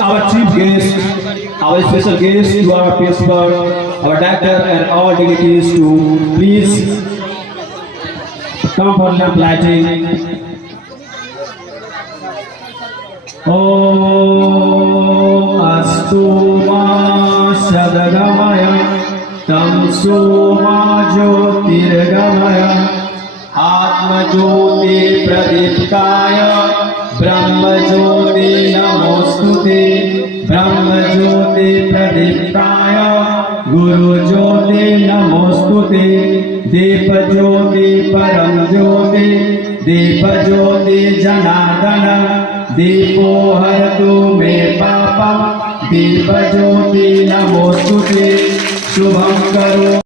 our chief guest, our special guest to our principal, our doctor, and all dignitaries to please come for lamp lighting. Om Astu Ma Sadagamaya Tamsu Ma Jyotirgamaya Atma Jyoti Pradipkaya Brahma Jyoti Namostute Brahma Jyoti Pradipkaya Guru Jyoti Namostute Depa Jyoti Param Jyoti Depa Jyoti Janardana Depo Haratu Me Papam Depa Jyoti Namostute Shubham Karo